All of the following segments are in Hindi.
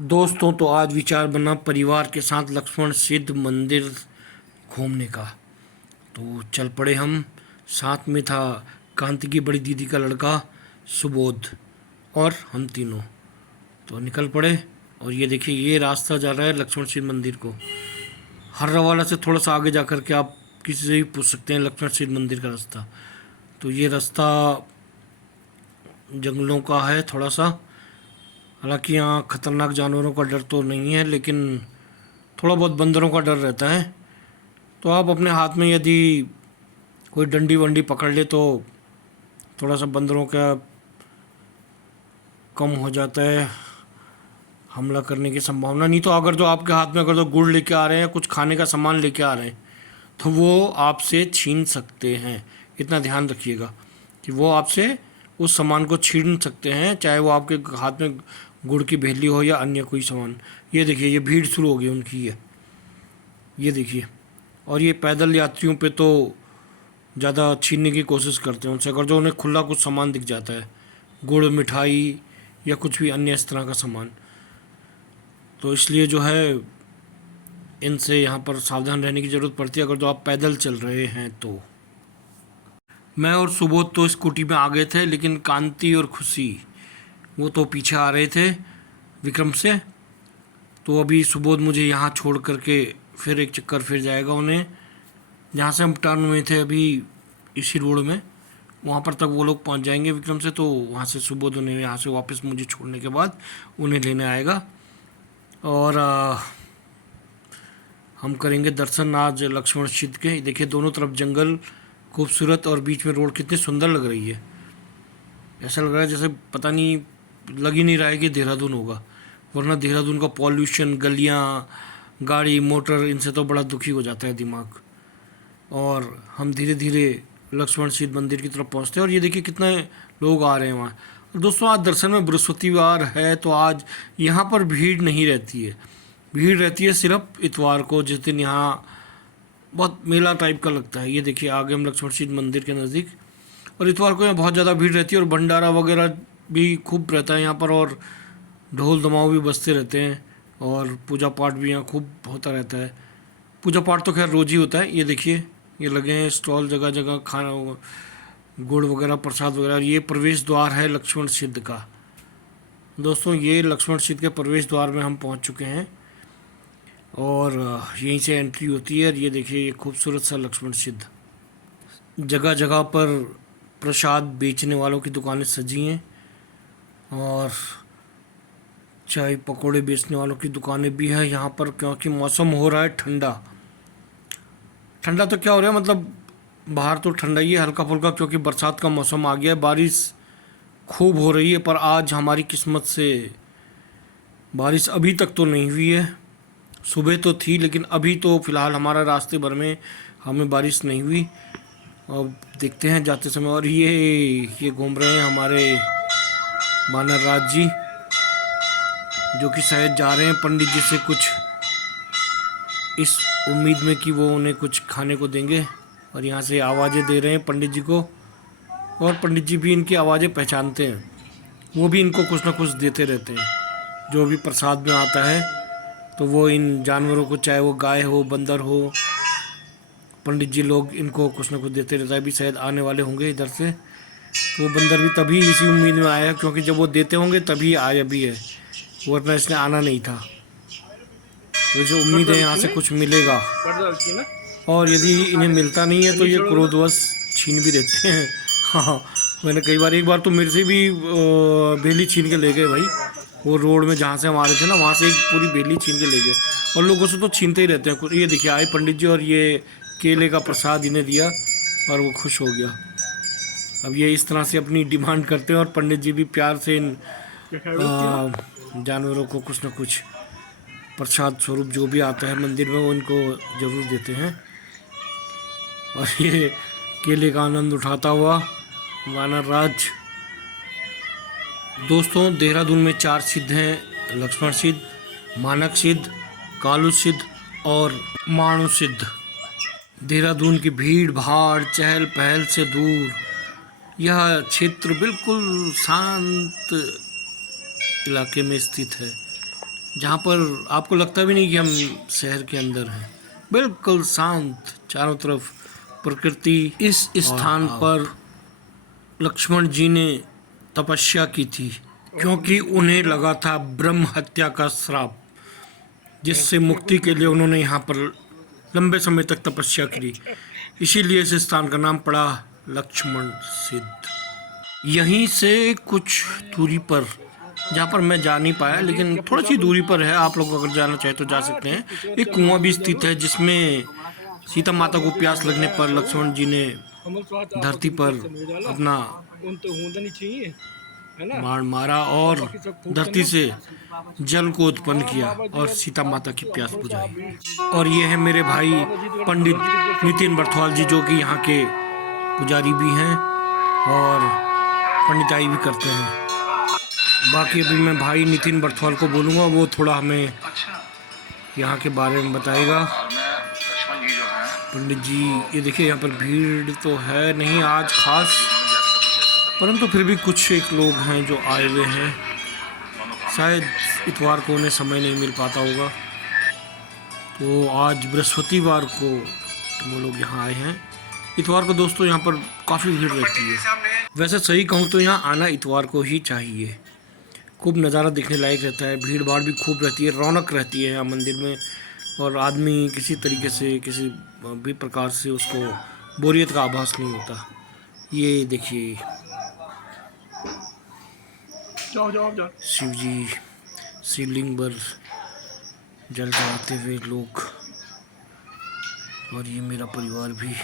दोस्तों, तो आज विचार बना परिवार के साथ लक्ष्मण सिद्ध मंदिर घूमने का। तो चल पड़े हम। साथ में था कांति की बड़ी दीदी का लड़का सुबोध और हम तीनों। तो निकल पड़े। और ये देखिए, ये रास्ता जा रहा है लक्ष्मण सिद्ध मंदिर को। हर्रावाला से थोड़ा सा आगे जा कर के आप किसी से भी पूछ सकते हैं लक्ष्मण सिद्ध मंदिर का रास्ता। तो ये रास्ता जंगलों का है थोड़ा सा। हालांकि यहाँ खतरनाक जानवरों का डर तो नहीं है, लेकिन थोड़ा बहुत बंदरों का डर रहता है। तो आप अपने हाथ में यदि कोई डंडी वंडी पकड़ ले तो थोड़ा सा बंदरों का कम हो जाता है हमला करने की संभावना। नहीं तो अगर जो आपके हाथ में अगर जो गुड़ लेके आ रहे हैं या कुछ खाने का सामान लेके आ रहे हैं तो वो आपसे छीन सकते हैं। इतना ध्यान रखिएगा कि वो आपसे उस सामान को छीन सकते हैं, चाहे वो आपके हाथ में गुड़ की भेली हो या अन्य कोई सामान। ये देखिए, ये भीड़ शुरू हो गई उनकी। ये देखिए। और ये पैदल यात्रियों पे तो ज़्यादा छीनने की कोशिश करते हैं उनसे, अगर जो उन्हें खुला कुछ सामान दिख जाता है, गुड़ मिठाई या कुछ भी अन्य इस तरह का सामान। तो इसलिए जो है इनसे यहाँ पर सावधान रहने की ज़रूरत पड़ती है अगर जो आप पैदल चल रहे हैं तो। मैं और सुबोध तो स्कूटी में आ गए थे, लेकिन कांति और खुशी वो तो पीछे आ रहे थे विक्रम से। तो अभी सुबोध मुझे यहाँ छोड़ करके फिर एक चक्कर फिर जाएगा उन्हें। जहाँ से हम टर्न हुए थे अभी इसी रोड में, वहाँ पर तक वो लोग पहुँच जाएंगे विक्रम से। तो वहाँ से सुबोध उन्हें यहाँ से वापस मुझे छोड़ने के बाद उन्हें लेने आएगा। और हम करेंगे दर्शन आज लक्ष्मण सिद्ध के। देखिए, दोनों तरफ जंगल खूबसूरत और बीच में रोड कितनी सुंदर लग रही है। ऐसा लग रहा है जैसे पता नहीं, लग ही नहीं रहा है कि देहरादून होगा। वरना देहरादून का पॉल्यूशन, गलियाँ, गाड़ी मोटर, इनसे तो बड़ा दुखी हो जाता है दिमाग। और हम धीरे धीरे लक्ष्मण सिद्ध मंदिर की तरफ पहुंचते हैं। और ये देखिए कितने लोग आ रहे हैं वहाँ। और दोस्तों, आज दरअसल में बृहस्पतिवार है, तो आज यहाँ पर भीड़ नहीं रहती है। भीड़ रहती है सिर्फ इतवार को, जिस दिन यहाँ बहुत मेला टाइप का लगता है। ये देखिए, आगे हम लक्ष्मण सिद्ध मंदिर के नज़दीक। और इतवार को यहाँ बहुत ज़्यादा भीड़ रहती है और भंडारा वगैरह भी खूब रहता है यहाँ पर, और ढोल दमाव भी बजते रहते हैं, और पूजा पाठ भी यहाँ खूब होता रहता है। पूजा पाठ तो खैर रोज़ ही होता है। ये देखिए, ये लगे हैं स्टॉल जगह जगह, खाना गुड़ वगैरह प्रसाद वगैरह। ये प्रवेश द्वार है लक्ष्मण सिद्ध का। दोस्तों, ये लक्ष्मण सिद्ध के प्रवेश द्वार में हम पहुंच चुके हैं और यहीं से एंट्री होती है। और ये देखिए, ये खूबसूरत सा लक्ष्मण सिद्ध। जगह जगह पर प्रसाद बेचने वालों की दुकानें सजी हैं, और चाय पकोड़े बेचने वालों की दुकानें भी हैं यहाँ पर। क्योंकि मौसम हो रहा है ठंडा। ठंडा तो क्या हो रहा है, मतलब बाहर तो ठंडा ही है हल्का फुल्का, क्योंकि बरसात का मौसम आ गया है। बारिश खूब हो रही है, पर आज हमारी किस्मत से बारिश अभी तक तो नहीं हुई है। सुबह तो थी, लेकिन अभी तो फ़िलहाल हमारा रास्ते भर में हमें बारिश नहीं हुई। अब देखते हैं जाते समय। और ये घूम रहे हैं हमारे वानर राज जी, जो कि शायद जा रहे हैं पंडित जी से कुछ इस उम्मीद में कि वो उन्हें कुछ खाने को देंगे। और यहाँ से आवाज़ें दे रहे हैं पंडित जी को, और पंडित जी भी इनकी आवाज़ें पहचानते हैं। वो भी इनको कुछ ना कुछ देते रहते हैं जो भी प्रसाद में आता है। तो वो इन जानवरों को, चाहे वो गाय हो बंदर हो, पंडित जी लोग इनको कुछ ना कुछ देते रहता है। अभी शायद आने वाले होंगे इधर से। तो वो बंदर भी तभी इसी उम्मीद में आया, क्योंकि जब वो देते होंगे तभी आया भी है, वरना इसने आना नहीं था। तो इसे उम्मीद है यहाँ से कुछ मिलेगा। और यदि इन्हें मिलता नहीं है तो ये क्रोधवश छीन भी देते हैं। हाँ, मैंने कई बार, एक बार तो मेरे से भी बेली छीन के ले गए भाई। वो रोड में जहाँ से हम आ रहे थे ना, वहाँ से एक पूरी बेली छीन के ले गए। और लोगों से तो छीनते ही रहते हैं। ये देखिए, आए पंडित जी और ये केले का प्रसाद इन्हें दिया और वो खुश हो गया। अब ये इस तरह से अपनी डिमांड करते हैं, और पंडित जी भी प्यार से इन जानवरों को कुछ ना कुछ प्रसाद स्वरूप जो भी आता है मंदिर में, वो इनको ज़रूर देते हैं। और ये केले का आनंद उठाता हुआ वानर राज। दोस्तों, देहरादून में 4 सिद्ध हैं: लक्ष्मण सिद्ध, मानक सिद्ध, कालू सिद्ध और माणु सिद्ध। देहरादून की भीड़ भाड़ चहल पहल से दूर यह क्षेत्र बिल्कुल शांत इलाके में स्थित है। जहाँ पर आपको लगता भी नहीं कि हम शहर के अंदर हैं। बिल्कुल शांत, चारों तरफ प्रकृति। इस स्थान पर लक्ष्मण जी ने तपस्या की थी, क्योंकि उन्हें लगा था ब्रह्म हत्या का श्राप, जिससे मुक्ति के लिए उन्होंने यहाँ पर लंबे समय तक तपस्या की। इसीलिए इस स्थान का नाम पड़ा लक्ष्मण सिद्ध। यहीं से कुछ दूरी पर, जहाँ पर मैं जा नहीं पाया लेकिन थोड़ी सी दूरी पर है, आप लोग अगर जाना चाहे तो जा सकते हैं, एक कुआं भी स्थित है जिसमें सीता माता को प्यास लगने पर लक्ष्मण जी ने धरती पर अपना बाण मारा और धरती से जल को उत्पन्न किया और सीता माता की प्यास बुझाई। और ये है मेरे भाई पंडित नितिन बर्थवाल जी, जो कि यहाँ के पुजारी भी हैं और पंडिताई भी करते हैं। बाकी अभी मैं भाई नितिन बर्थवाल को बोलूँगा, वो थोड़ा हमें यहाँ के बारे में बताएगा। पंडित जी, ये देखिए यहाँ पर भीड़ तो है नहीं आज खास, परंतु फिर भी कुछ एक लोग हैं जो आए हुए हैं। शायद इतवार को उन्हें समय नहीं मिल पाता होगा, तो आज बृहस्पतिवार को वो लोग यहाँ आए हैं। इतवार को दोस्तों यहाँ पर काफ़ी भीड़ रहती है। वैसे सही कहूँ तो यहाँ आना इतवार को ही चाहिए, खूब नज़ारा देखने लायक रहता है, भीड़ भाड़ भी खूब रहती है, रौनक रहती है यहाँ मंदिर में, और आदमी किसी तरीके से किसी भी प्रकार से उसको बोरियत का आभास नहीं होता। ये देखिए शिव जी शिवलिंग पर जल चढ़ाते हुए लोग, और ये मेरा परिवार भी।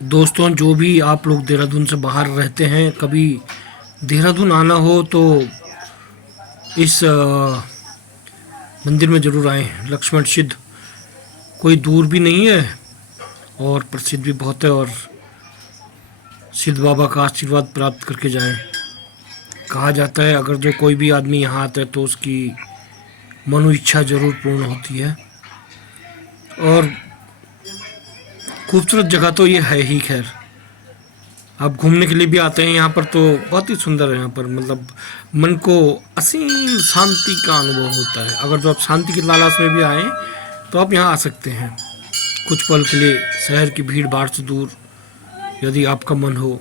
दोस्तों, जो भी आप लोग देहरादून से बाहर रहते हैं, कभी देहरादून आना हो तो इस मंदिर में ज़रूर आएँ। लक्ष्मण सिद्ध कोई दूर भी नहीं है और प्रसिद्ध भी बहुत है, और सिद्ध बाबा का आशीर्वाद प्राप्त करके जाएं। कहा जाता है अगर जो कोई भी आदमी यहाँ आता है तो उसकी मनो इच्छा ज़रूर पूर्ण होती है। और खूबसूरत जगह तो ये है ही। खैर, आप घूमने के लिए भी आते हैं यहाँ पर तो बहुत ही सुंदर है यहाँ पर, मतलब मन को असीम शांति का अनुभव होता है। अगर जो आप शांति की तलाश में भी आएँ तो आप यहाँ आ सकते हैं कुछ पल के लिए, शहर की भीड़ भाड़ से दूर। यदि आपका मन हो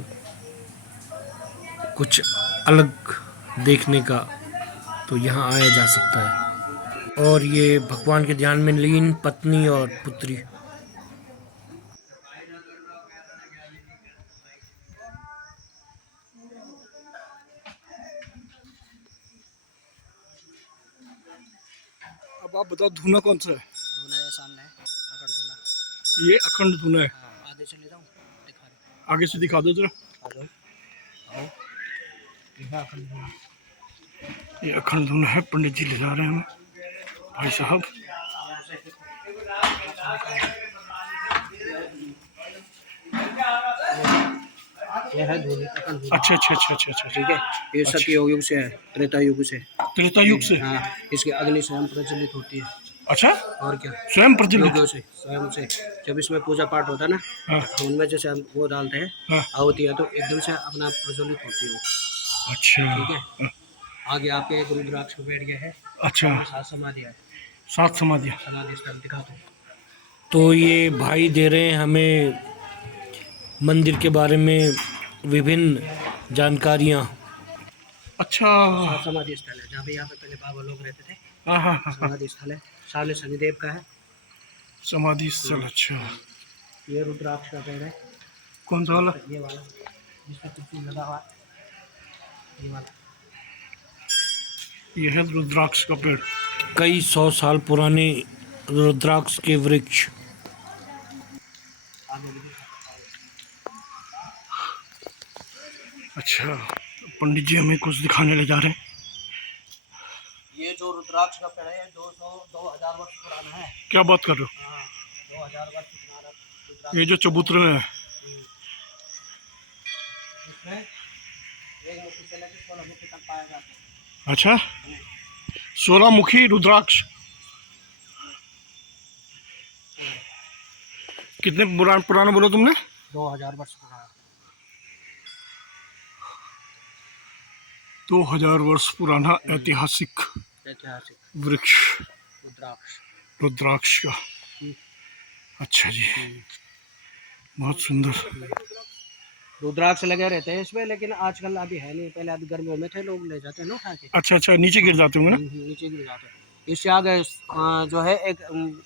कुछ अलग देखने का तो यहाँ आया जा सकता है। और ये भगवान के ध्यान में लीन पत्नी और पुत्री। अब आप बताओ धुना कौन सा है? धुना ये सामने है, अखंड धुना। ये अखंड धुना है। हाँ, आगे चले जाऊँ, दिखा रहे। आगे से दिखा दो जरा। आओ, ये है अखंड धुना। ये अखंड धुना है, पंडित जी ले जा रहे हैं हमें, भाई साहब। ये है धुनी, अखंड धुना। अच्छा अच्छा अच्छा अच्छा अच्छा, ठीक है, ये सतयुग युग से है, त्रेता युग से। त्रेता युग से। हाँ, इसकी अग्नि स्वयं प्रज्वलित होती है। अच्छा, और क्या, स्वयं प्रज्वलित। योगियों से, स्वयं से। जब इसमें पूजा पाठ होता है ना, हाँ तो उनमें जैसे हम वो डालते हैं हाँ, आहुति है, तो एकदम से अपना प्रज्वलित होती है वो। अच्छा ठीक है, आगे आपके एक रुद्राक्ष का पेड़ गया है। अच्छा, 7 समाधि है, 7 समाधियाँ। समाधि स्थल दिखा दो। तो ये भाई दे रहे हैं हमें मंदिर के बारे में विभिन्न जानकारियाँ। अच्छा, समाधि स्थल है जहाँ पे यहाँ पे पहले बाबा लोग रहते थे। हाँ हाँ हाँ, समाधि स्थल है, सामने शनिदेव का है। समाधि स्थल। अच्छा, ये रुद्राक्ष का पेड़ है, कौन सा वाला? ये वाला जिसका त्रिशूल लगा हुआ है, ये वाला। ये है रुद्राक्ष का पेड़। कई 100 साल पुराने रुद्राक्ष के वृक्ष। अच्छा, पंडित जी हमें कुछ दिखाने ले जा रहे हैं। ये जो रुद्राक्ष का पेड़ है 2000 वर्ष पुराना है। क्या बात कर रहे हो? हाँ, 2000 वर्ष पुराना रुद्राक्ष। ये जो चबूतरे में है, इसमें एक मुट्ठी से लेकर 16 मुट्ठी तक पाया जाता है। अच्छा, 16 मुखी रुद्राक्ष। कितने पुराना बोलो तुमने? 2000 वर्ष पुराना। 2000 वर्ष पुराना ऐतिहासिक ऐतिहासिक वृक्ष रुद्राक्ष। रुद्राक्ष का। अच्छा जी, बहुत सुंदर। रुद्राक्ष लगे रहते हैं इसमें, लेकिन आजकल अभी है नहीं, पहले अभी गर्मियों में थे, लोग ले जाते हैं ना उठा के। अच्छा अच्छा, नीचे गिर जाते होंगे ना। नीचे गिर जाते हैं। इससे आगे जो है एक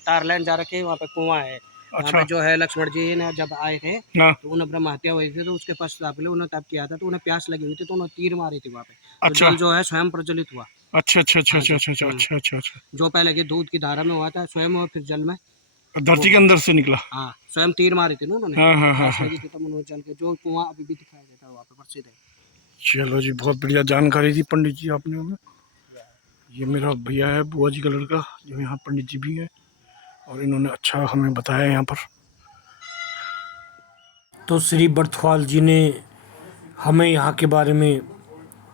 तार लाइन जा रखी है, वहाँ पे कुआं है। वहाँ अच्छा। पे जो है लक्ष्मण जी ने जब आए थे हाँ। तो उन्हें ब्रह्म हत्या हुई थी, तो उसके पश्चात उन्होंने तप किया था, तो उन्हें प्यास लगी हुई थी, तो उन्होंने तीर मारी थी वहाँ पे। तो अच्छा। जल जो है स्वयं प्रज्वलित हुआ। अच्छा अच्छा अच्छा हाँ अच्छा जी। अच्छा अच्छा अच्छा अच्छा। जो पहले की दूध की धारा में हुआ था स्वयं, और फिर जल में धरती के अंदर से निकला। हाँ स्वयं तीर मारी थी ना उन्होंने। हाँ हाँ हाँ प्यास हाँ। लगी थी तब उन्होंने जल के, जो कुआं अभी भी दिखाई देता है वहाँ पे प्रसिद्ध है। चलो जी, बहुत बढ़िया जानकारी दी पंडित जी आपने हमें। ये मेरा भैया है, बुआ जी का लड़का, जो यहाँ पंडित जी भी है, और इन्होंने अच्छा हमें बताया यहाँ पर। तो श्री बर्थवाल जी ने हमें यहाँ के बारे में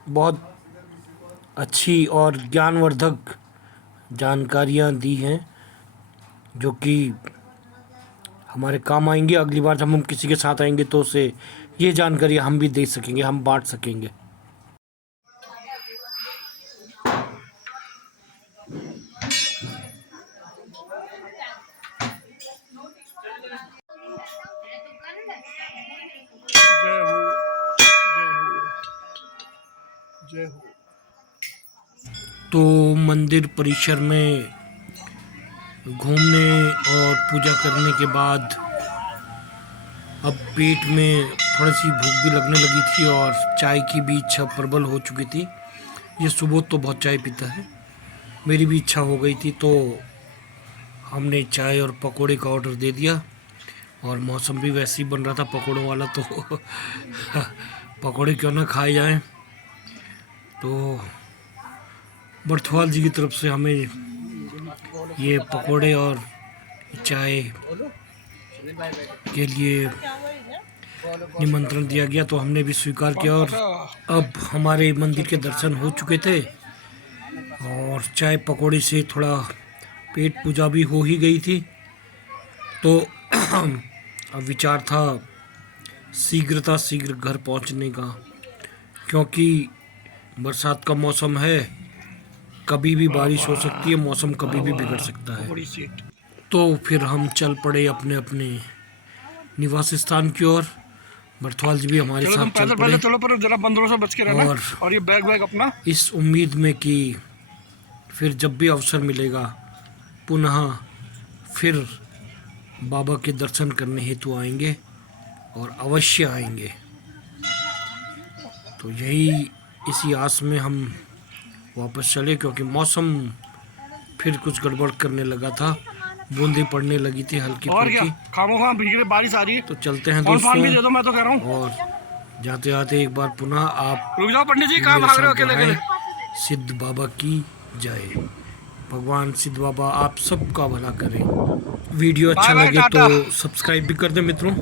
बहुत अच्छी और ज्ञानवर्धक जानकारियाँ दी हैं, जो कि हमारे काम आएंगे। अगली बार जब हम किसी के साथ आएंगे तो उसे ये जानकारी हम भी दे सकेंगे, हम बांट सकेंगे। जय हो, जय हो, जय हो। तो मंदिर परिसर में घूमने और पूजा करने के बाद अब पेट में थोड़ी सी भूख भी लगने लगी थी और चाय की भी इच्छा प्रबल हो चुकी थी। ये सुबह तो बहुत चाय पीता है, मेरी भी इच्छा हो गई थी, तो हमने चाय और पकोड़े का ऑर्डर दे दिया। और मौसम भी वैसे ही बन रहा था पकोड़ों वाला, तो पकोड़े क्यों ना खाए जाएं। तो बर्थवाल जी की तरफ से हमें ये पकोड़े और चाय के लिए निमंत्रण दिया गया, तो हमने भी स्वीकार किया। और अब हमारे मंदिर के दर्शन हो चुके थे और चाय पकोड़े से थोड़ा पेट पूजा भी हो ही गई थी, तो अब विचार था शीघ्र घर पहुंचने का, क्योंकि बरसात का मौसम है, कभी भी बारिश हो सकती है, मौसम कभी भी बिगड़ सकता है। तो फिर हम चल पड़े अपने अपने निवास स्थान की ओर। बर्थवाल जी भी हमारे साथ चल पड़े, चलो पर जरा बंदरों से बच के रहना। और ये बैग अपना, इस उम्मीद में कि फिर जब भी अवसर मिलेगा पुनः फिर बाबा के दर्शन करने हेतु आएंगे, और अवश्य आएंगे। तो यही इसी आस में हम वापस चले, क्योंकि मौसम फिर कुछ गड़बड़ करने लगा था, बूंदें पड़ने लगी थी हल्की फुल्की। खामोखा भीग रहे, बारिश आ रही है। तो चलते हैं दोस्तों, दे दो, मैं तो कह रहा हूँ। और जाते आते एक बार पुनः आप रुक जाओ पंडित जी, कहाँ भाग रहे हो अकेले अकेले। सिद्ध बाबा की जय। भगवान सिद्ध बाबा आप सबका भला करें। वीडियो अच्छा लगे तो सब्सक्राइब भी कर दें मित्रों।